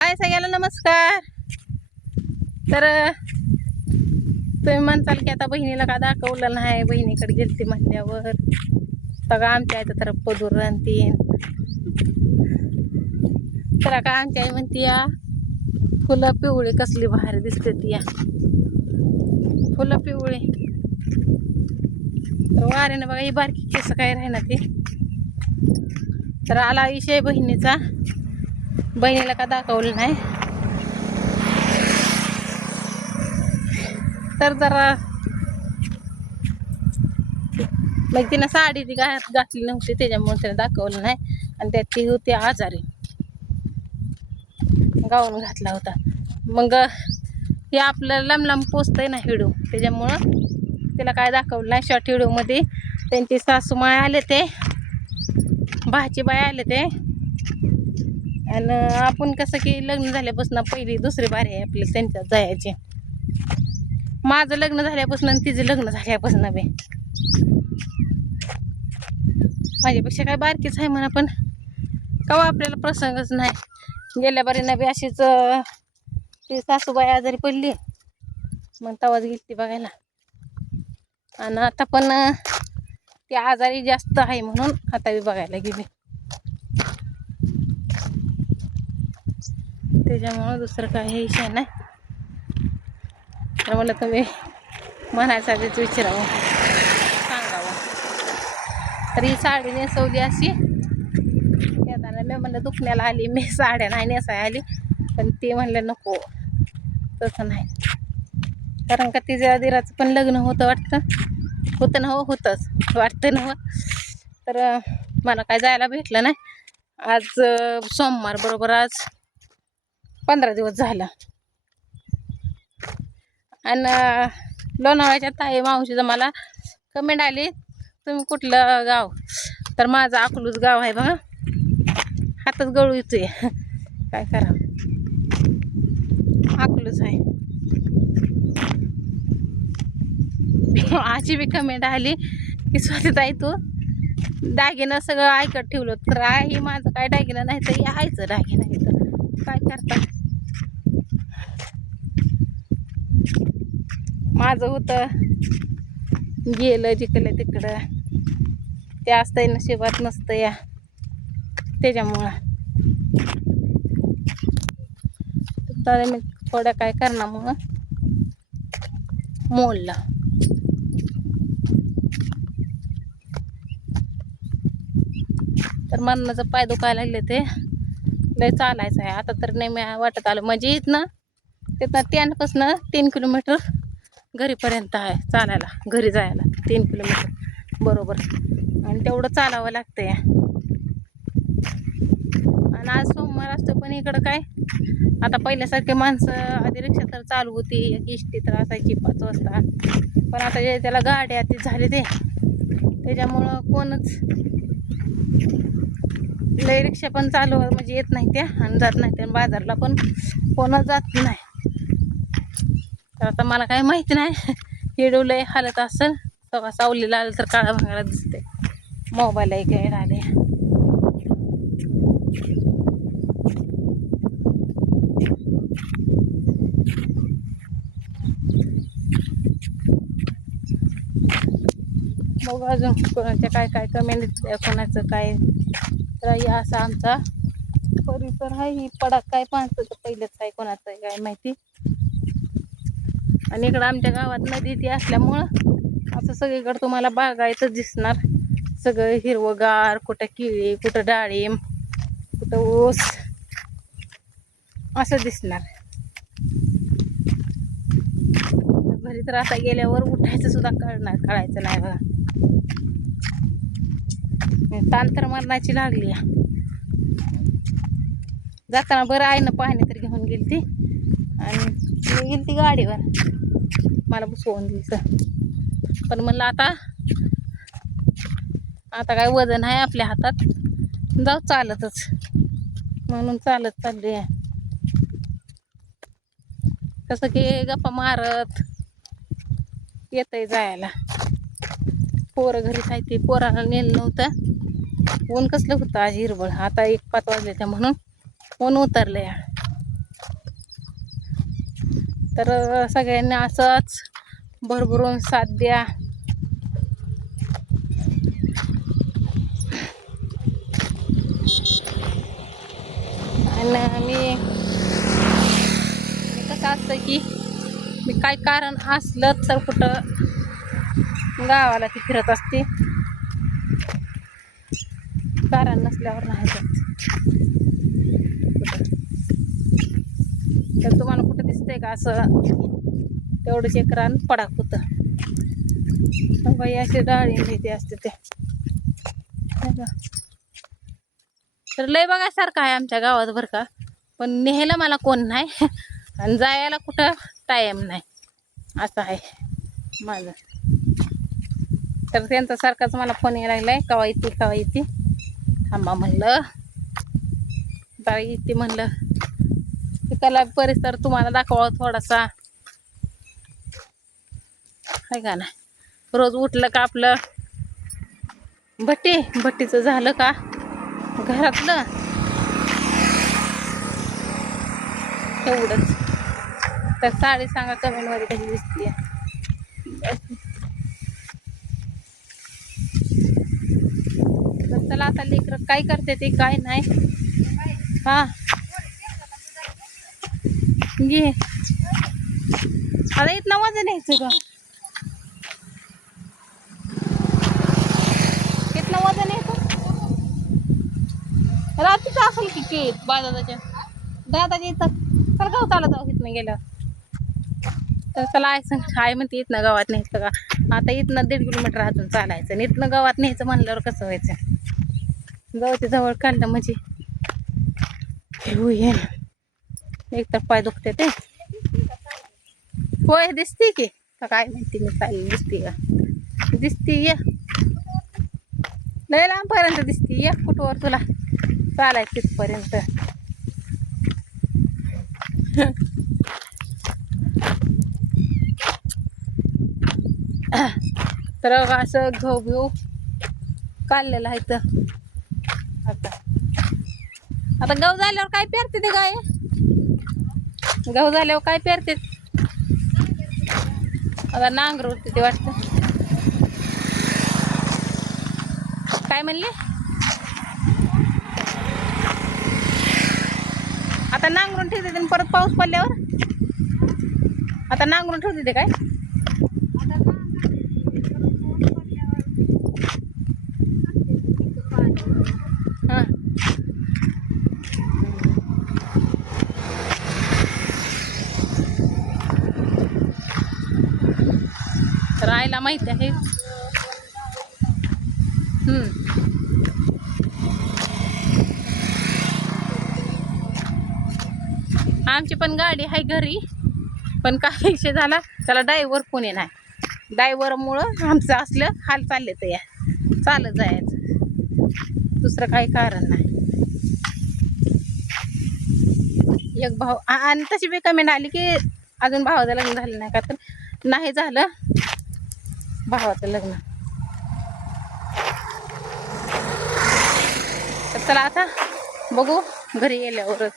हाय सगळ्याला नमस्कार. तर तुम्ही म्हणताल की आता बहिणीला का दाखवलं नाही, बहिणीकडे गेलती म्हणल्यावर सगळं आमच्या इथं तर पदूर राहतीन. तर का आमची आई म्हणती या फुलं पिवळी कसली भारी दिसते ती, या फुलं पिवळी. तर वाऱ्यानं बघा ही बारकी केस काय राहिना ती. तर आला विषय बहिणीचा, बहिणीला का दाखवलं नाही. तर जरा मग तिनं साडी ती घातली नव्हती त्याच्यामुळे तिने दाखवलं नाही. आणि त्यात ती होती आजारी, गाऊन घातला होता. मग हे आपलं लांब लांब पोचतंय ना व्हिडिओ, त्याच्यामुळं तिला काय दाखवलं नाही. शॉर्ट व्हिडिओमध्ये त्यांची सासूमाय आले ते, भाची बाय आले ते. आणि आपण कसं की लग्न झाल्यापासून पहिली दुसरी बारी आहे आपली त्यांच्यात जायची. माझं लग्न झाल्यापासून आणि तिचं लग्न झाल्यापासून बे माझ्यापेक्षा काय बारकीच आहे म्हणा, पण कवा आपल्याला प्रसंगच नाही. गेल्या बारीनं बी अशीच ती सासूबाई आजारी पडली, मग तवाच गेली ती बघायला. आणि आता पण ती आजारी जास्त आहे म्हणून आता बी बघायला गेली. त्याच्यामुळं दुसरं काय हे विषय नाही. तर मला तुम्ही म्हणायचं आधीच विचारावं, सांगावं. तर ही साडी नेसवली अशी येताना. मी म्हणलं दुखण्याला आली, मी साड्या नाही नेसाय आली. पण ते म्हणलं नको, तसं नाही. कारण का तिच्या दिराचं पण लग्न होतं वाटतं, होतं ना, हो होतंच वाटतं ना. तर मला काय जायला भेटलं नाही. आज सोमवार बरोबर आज 15 दिवस झाला. आणि लोणावळ्याच्या ताई मावशीचं मला कमेंट आली, तुम्ही कुठलं गाव? तर माझं अकलूज गाव आहे बघा. हातच गळू येतोय, काय करा, अकलूज आहे. अशी बी कमेंट आली की स्वातीताई तू दागिनं सगळं ऐकत ठेवलं. तर ही माझं काय दागिनं नाही तर यायचं दागिनं इथं, काय करता. माझं होतं गेलं जिकडं तिकडं, ते असतंय नशिबात नसतं या, त्याच्यामुळं तर मी थोडं काय करणार मग मोडला. तर मरणाचं पाय दुखायला लागले, ते लय चालायचं आहे आता. तर नाही मी वाटत आलं म्हणजे इथनं तिथनं त्यापासून 3 किलोमीटर घरीपर्यंत आहे चालायला, घरी जायला 3 किलोमीटर बरोबर. आणि तेवढं चालावं लागतंय. आणि आज सोमवार असतो, पण इकडं काय आता पहिल्यासारखे माणसं, आधी रिक्षा तर चालू होती, एसटी तर असायची 5 वाजता. पण आता त्याला गाड्या ती झाले ते, त्याच्यामुळं कोणच लय रिक्षा पण चालू म्हणजे येत नाही त्या, आणि जात नाही त्या. बाजारला पण कोणच जात नाही. तर आता मला काही माहिती नाही, हिडू लय हालत असेल. सगळं सावलीला आलं तर काळा भांगाला दिसते. मोबाईल एक आले. मग अजून कोणाच्या काय काय कमेंट, कोणाचं काय. तर हे असा आमचा परिसर आहे. ही पडाक काय माणसाचं पहिलंच आहे, कोणाचं आहे काय माहिती. आणि इकडं आमच्या गावात नदी ती असल्यामुळं असं सगळीकडं तुम्हाला बागायतच दिसणार. सगळं हिरवगार, कुठं केळी, कुठं डाळिंब, कुठं ऊस, असं दिसणार. घरी तर आता गेल्यावर उठायचं सुद्धा कळायचं नाही बघा. ताण तर मरणाची लागली. जाताना बरं आहे ना, पाणी तर घेऊन गेली ती. आणि मी गेली ती गाडीवर, मला बसवून दिलं. पण म्हणलं आता काय वजन आहे आपल्या हातात, जाऊ चालतच, म्हणून चालत चालली आहे. कसं की गप्पा मारत येतंय जायला. पोरं घरी खायती, पोराला नेलं नव्हतं. ऊन कसलं होतं आज हिरबळ. आता 1-5 वाजले त्या म्हणून ऊन उतरलंय. तर सगळ्यांनी असंच भरभरून साथ द्या. आणि मी कसं असतं की मी काय कारण असलं तर कुठं गावाला ती फिरत असते, कारण नसल्यावर नाही जात. तर तुम्हाला कुठं दिसतंय का असं तेवढंच एक रान पडाक होतं. बाई असे डाळिंब ते असते ते. तर लय बघायसारखं आहे आमच्या गावात बरं का, पण न्यायला मला कोण नाही आणि जायला कुठं टाईम नाही, असं आहे माझं. तर त्यांचा सारखाच मला फोन यायला लागलाय, कवा येते थांबा म्हणलं, बाई येते म्हणलं. त्याला परिसर तुम्हाला दाखवा थोडासा, आहे का नाही. रोज उठलं का आपलं भट्टीचं झालं का घरातलं एवढंच. तर साडी सांगा कमेंटमध्ये कशी दिसते. तर चला आता लेकरं काय करते ते काय नाही. हा घे आता इथनं वजन यायचं का, इथनं वजन यायचं रात्रीचं असेल की केक दादाच्या इथं. चल गाव चालत जाऊ इथनं गेलं. तर चला आई म्हणते इथनं गावात न्यायचं का, आता इथनं 1.5 किलोमीटर अजून चालायचं आणि इथनं गावात न्यायचं म्हणल्यावर कसं व्हायचं. गावाच्या जवळ काढलं म्हणजे येईल. एक तर पाय दुखते ते. होय दिसते की काय माहिती मी चालली दिसते का, दिसती या लय लांबपर्यंत दिसती. एक फुटवर तुला चालायचं तिथपर्यंत. तर असं गहू बिहू काढलेलं आहे. तर आता गहू झाल्यावर काय पेरते ते गाय, गहू झाल्यावर काय पेरते आता नांगरते ते वाटतं. काय म्हणले, आता नांगरून ठेवते ते परत पाऊस पडल्यावर, आता नांगरून ठेवते ते काय. हा तर आईला माहिती आहे. आमची पण गाडी आहे घरी, पण काय विषय झाला त्याला ड्रायव्हर कोणी नाही. ड्रायव्हरमुळं आमचं असलं हाल चालले तर या चालत जायचं, दुसरं काही कारण नाही. एक भाऊ आणि तशी बी कमेंट आली की अजून भावाचं लग्न झालं नाही का, तर नाही झालं भावाचं लग्न. तर चला आता बघू घरी गेल्यावरच.